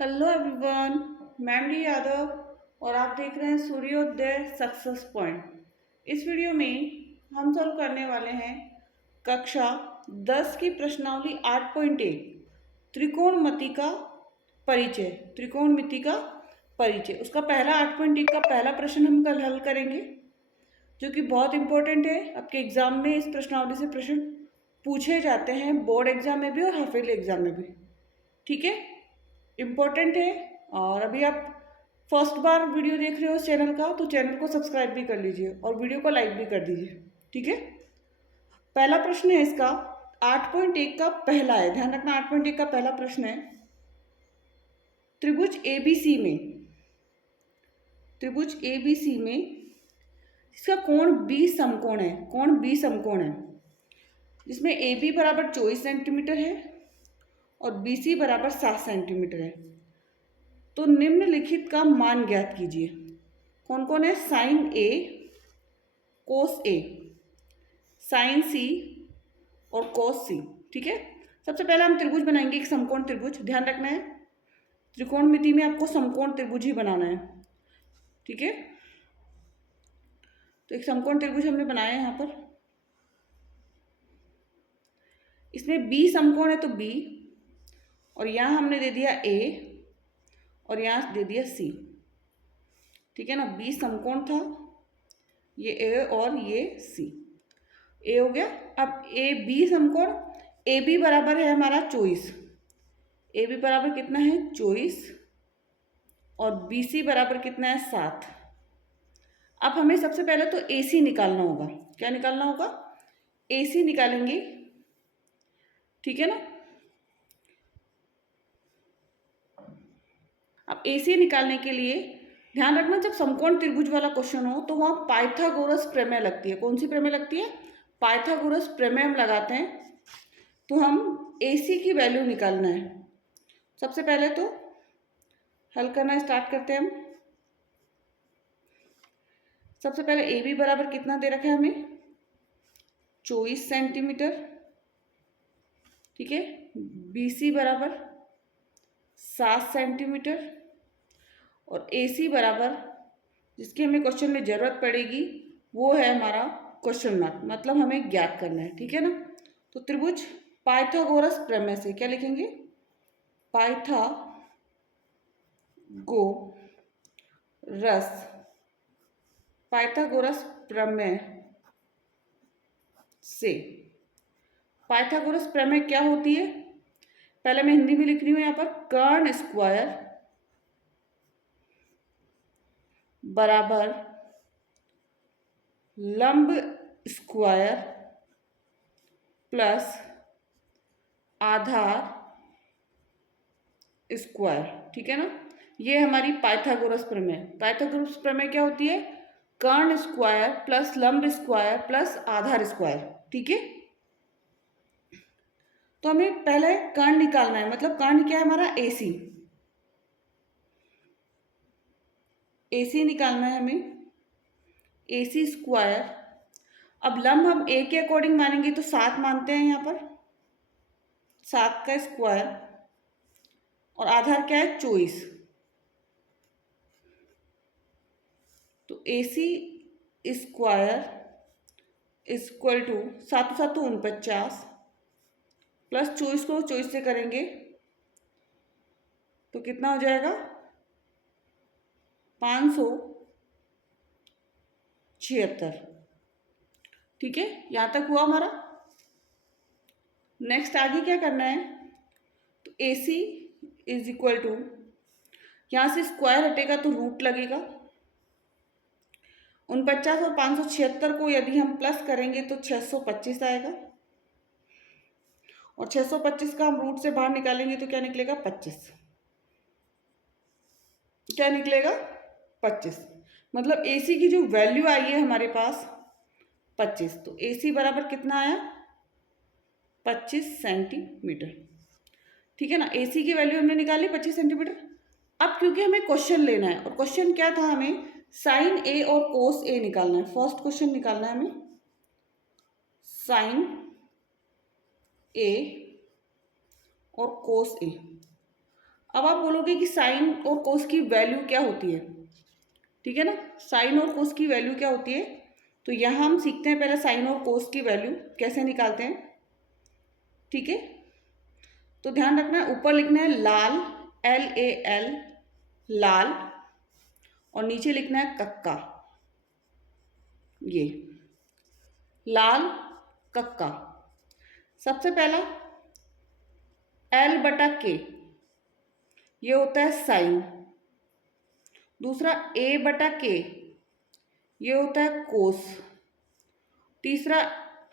Hello everyone, मैं D Yadav और आप देख रहे हैं सूर्योदय सक्सेस पॉइंट। इस वीडियो में हम सॉल्व करने वाले हैं कक्षा 10 की प्रश्नावली 8.1 त्रिकोणमिति का परिचय। त्रिकोणमिति का परिचय उसका पहला 8.1 का पहला प्रश्न हम कल हल करेंगे, जो कि बहुत इंपॉर्टेंट है। आपके एग्जाम में इस प्रश्नावली से प्रश्न पूछे जाते हैं, बोर्ड एग्जाम में भी और हाफ ईयरली एग्जाम में भी। ठीक है, इम्पोर्टेंट है। और अभी आप फर्स्ट बार वीडियो देख रहे हो इस चैनल का, तो चैनल को सब्सक्राइब भी कर लीजिए और वीडियो को लाइक भी कर दीजिए। ठीक है, पहला प्रश्न है इसका 8.1 का पहला है, ध्यान रखना 8.1 का पहला प्रश्न है। त्रिभुज एबीसी में, त्रिभुज एबीसी में इसका कोण बी समकोण है, कोण बी समकोण है, जिसमें ए बी बराबर 24 सेंटीमीटर है और बी सी बराबर 7 सेंटीमीटर है। तो निम्नलिखित का मान ज्ञात कीजिए। कौन कौन है? साइन ए, कोस ए, साइन सी और कोस सी। ठीक है, सबसे पहले हम त्रिभुज बनाएंगे, एक समकोण त्रिभुज। ध्यान रखना है त्रिकोणमिति में आपको समकोण त्रिभुज ही बनाना है। ठीक है, तो एक समकोण त्रिभुज हमने बनाया है यहाँ पर। इसमें बी समकोण है तो बी, और यहाँ हमने दे दिया ए और यहाँ दे दिया सी। ठीक है ना, बी समकोण था, ये ए और ये सी। ए हो गया। अब ए बी समकोण, ए बी बराबर है हमारा 24, ए बी बराबर कितना है 24, और बी सी बराबर कितना है 7। अब हमें सबसे पहले तो ए सी निकालना होगा। क्या निकालना होगा? ए सी निकालेंगे। ठीक है ना, अब ए सी निकालने के लिए ध्यान रखना, जब समकोण त्रिभुज वाला क्वेश्चन हो तो वहाँ पाइथागोरस प्रमेय लगती है। कौन सी प्रमेय लगती है? पाइथागोरस प्रमेय हम लगाते हैं। तो हम ए सी की वैल्यू निकालना है। सबसे पहले तो हल करना स्टार्ट करते हैं हम। सबसे पहले ए बी बराबर कितना दे रखा है हमें? 24 सेंटीमीटर। ठीक है, बी सी बराबर 7 सेंटीमीटर, और ए सी बराबर, जिसकी हमें क्वेश्चन में ज़रूरत पड़ेगी, वो है हमारा क्वेश्चन मार्क, मतलब हमें ज्ञात करना है। ठीक है ना, तो त्रिभुज पाइथागोरस प्रमेय से क्या लिखेंगे? पाइथागोरस प्रमेय से। पाइथागोरस प्रमेय क्या होती है? पहले मैं हिंदी में लिख रही हूँ यहाँ पर। कर्ण स्क्वायर बराबर लंब स्क्वायर प्लस आधार स्क्वायर। ठीक है ना, ये हमारी पाइथागोरस प्रमेय। पाइथागोरस प्रमेय क्या होती है? कर्ण स्क्वायर प्लस लंब स्क्वायर प्लस आधार स्क्वायर। ठीक है, तो हमें पहले कर्ण निकालना है, मतलब कर्ण क्या है हमारा? ए सी। ए सी निकालना है हमें, ए सी स्क्वायर। अब लंब हम ए के अकॉर्डिंग मानेंगे तो 7 मानते हैं यहाँ पर, 7 का स्क्वायर, और आधार क्या है? 24। तो ए सी स्क्वायर इक्वल टू 7 7 49 प्लस 24 को 24 से करेंगे तो कितना हो जाएगा? 576। ठीक है, यहाँ तक हुआ हमारा। नेक्स्ट आगे क्या करना है? तो ए सी इज इक्वल टू, यहाँ से स्क्वायर हटेगा तो रूट लगेगा। 49 और 576 को यदि हम प्लस करेंगे तो 625 आएगा, और 625 का हम रूट से बाहर निकालेंगे तो क्या निकलेगा? 25। क्या निकलेगा? 25। मतलब ए सी की जो वैल्यू आई है हमारे पास 25। तो ए सी बराबर कितना आया? 25 सेंटीमीटर। ठीक है ना, ए सी की वैल्यू हमने निकाली 25 सेंटीमीटर। अब क्योंकि हमें क्वेश्चन लेना है, और क्वेश्चन क्या था? हमें साइन ए और कोस ए निकालना है। फर्स्ट क्वेश्चन निकालना है हमें साइन ए और कोस ए। अब आप बोलोगे कि साइन और कोस की वैल्यू क्या होती है, ठीक है ना। साइन और कोस की वैल्यू क्या होती है, तो यहाँ हम सीखते हैं पहले साइन और कोस की वैल्यू कैसे निकालते हैं, ठीक है। तो ध्यान रखना है, ऊपर लिखना है लाल, LAL, लाल, और नीचे लिखना है कक्का, ये लाल कक्का। सबसे पहला L/K, ये होता है साइन। दूसरा A/K, ये होता है कोस। तीसरा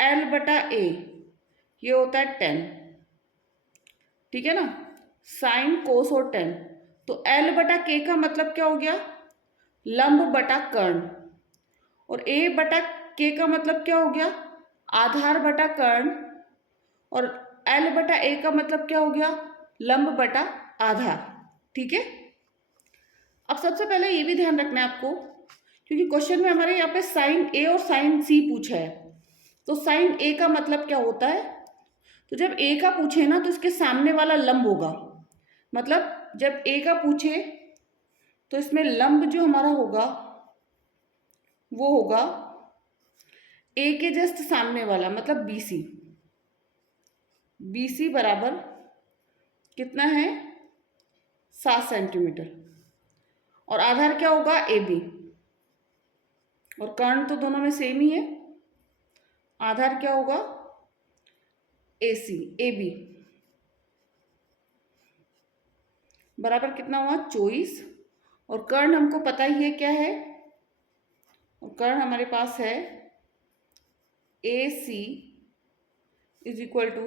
L/A, ये होता है टेन, ठीक है ना। साइन, कोस और टेन। तो L/K का मतलब क्या हो गया, लंब बटा कर्ण। और A/K का मतलब क्या हो गया, आधार बटा कर्ण। और L/A का मतलब क्या हो गया, लंब बटा आधार, ठीक है। अब सबसे पहले ये भी ध्यान रखना है आपको, क्योंकि क्वेश्चन में हमारे यहाँ पे साइन A और साइन C पूछा है। तो साइन A का मतलब क्या होता है, तो जब A का पूछे ना तो इसके सामने वाला लंब होगा। मतलब जब A का पूछे तो इसमें लंब जो हमारा होगा वो होगा A के जस्ट सामने वाला, मतलब BC। BC बराबर कितना है, 7 सेंटीमीटर। और आधार क्या होगा, AB। और कर्ण तो दोनों में सेम ही है। आधार क्या होगा, AB बराबर कितना हुआ, 24। और कर्ण हमको पता ही है क्या है, और कर्ण हमारे पास है AC is equal to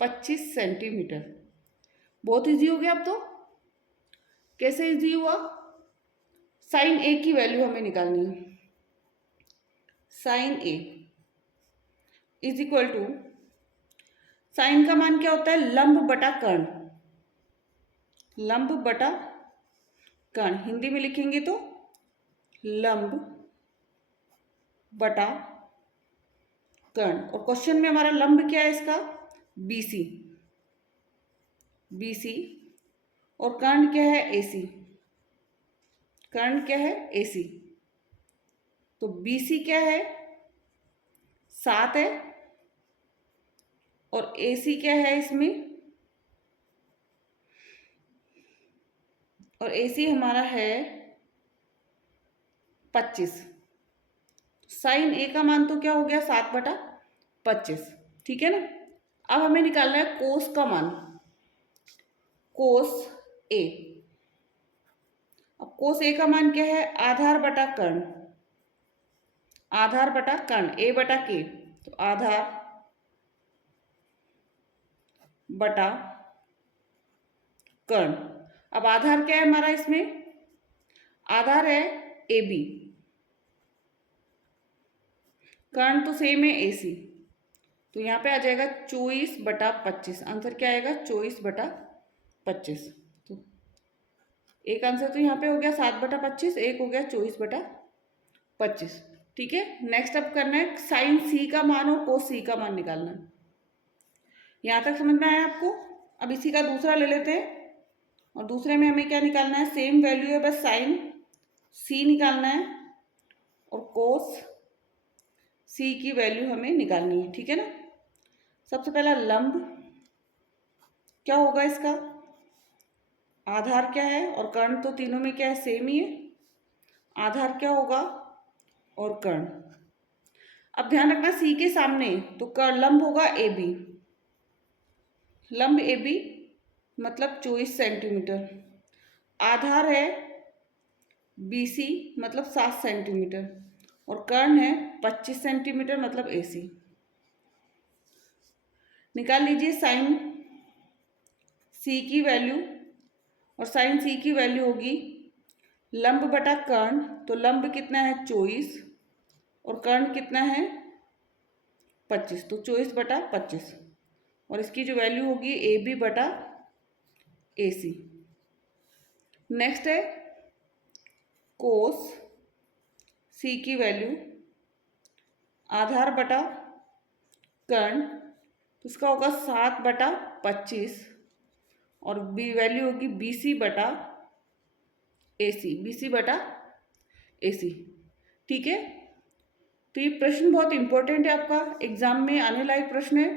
25 centimetre. बहुत इजी हो गया अब तो। कैसे इजी हुआ, साइन A की वैल्यू हमें निकालनी है। Sine A is equal to, sine का मान क्या होता है, लंब बटा कर्ण। लंब बटा कर्ण, हिंदी में लिखेंगे तो लंब बटा कर्ण। और क्वेश्चन में हमारा लंब क्या है इसका, BC। BC और कर्ण क्या है, AC। कर्ण क्या है, AC। तो BC क्या है, 7 है। और AC क्या है इसमें, और AC हमारा है 25। साइन A का मान तो क्या हो गया, 7/25, ठीक है ना। अब हमें निकालना है कोस का मान, कोस A। अब कोस A का मान क्या है, आधार बटा कर्ण। आधार बटा कर्ण, A/K, तो आधार बटा कर्ण। अब आधार क्या है हमारा इसमें, आधार है AB, कर्ण तो सेम है AC। तो यहाँ पे आ जाएगा 24/25। आंसर क्या आएगा, 24/25। तो एक आंसर तो यहाँ पे हो गया 7/25, एक हो गया 24/25, ठीक है। नेक्स्ट अब करना है साइन C का मान और कोस C का मान निकालना है। यहाँ तक समझ में आया आपको। अब इसी का दूसरा ले लेते हैं, और दूसरे में हमें क्या निकालना है, सेम वैल्यू है, बस साइन C निकालना है और कोस C की वैल्यू हमें निकालनी है, ठीक है ना। सबसे पहला लंब क्या होगा इसका, आधार क्या है, और कर्ण तो तीनों में क्या है, सेम ही है। आधार क्या होगा और कर्ण। अब ध्यान रखना C के सामने तो लंब होगा AB। लंब AB मतलब 24 सेंटीमीटर। आधार है BC मतलब 7 सेंटीमीटर। और कर्ण है 25 सेंटीमीटर मतलब AC। निकाल लीजिए साइन C की वैल्यू, और साइन C की वैल्यू होगी लंब बटा कर्ण। तो लंब कितना है, 24, और कर्ण कितना है, 25। तो 24/25। और इसकी जो वैल्यू होगी AB/AC। नेक्स्ट है कोस C की वैल्यू, आधार बटा कर्ण, तो इसका होगा 7/25। और बी वैल्यू होगी BC बटा AC, BC बटा AC। ठीक है, तो ये प्रश्न बहुत इंपॉर्टेंट है, आपका एग्जाम में आने लायक प्रश्न है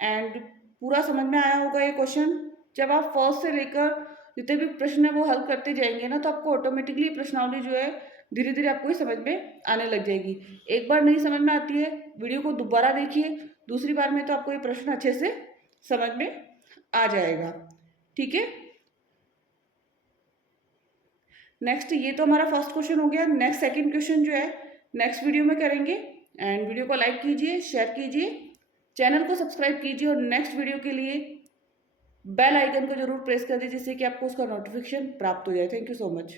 एंड पूरा समझ में आया होगा ये क्वेश्चन। जब आप फर्स्ट से लेकर जितने भी प्रश्न है वो हल करते जाएंगे ना, तो आपको ऑटोमेटिकली प्रश्नावली जो है धीरे धीरे आपको ये समझ में आने लग जाएगी। एक बार नहीं समझ में आती है, वीडियो को दोबारा देखिए, दूसरी बार में तो आपको ये प्रश्न अच्छे से समझ में आ जाएगा। ठीक है, नेक्स्ट ये तो हमारा फर्स्ट क्वेश्चन हो गया। नेक्स्ट सेकंड क्वेश्चन जो है नेक्स्ट वीडियो में करेंगे एंड वीडियो को लाइक कीजिए, शेयर कीजिए, चैनल को सब्सक्राइब कीजिए और नेक्स्ट वीडियो के लिए बेल आइकन को जरूर प्रेस कर दीजिए जिससे कि आपको उसका नोटिफिकेशन प्राप्त हो जाए। Thank you so much.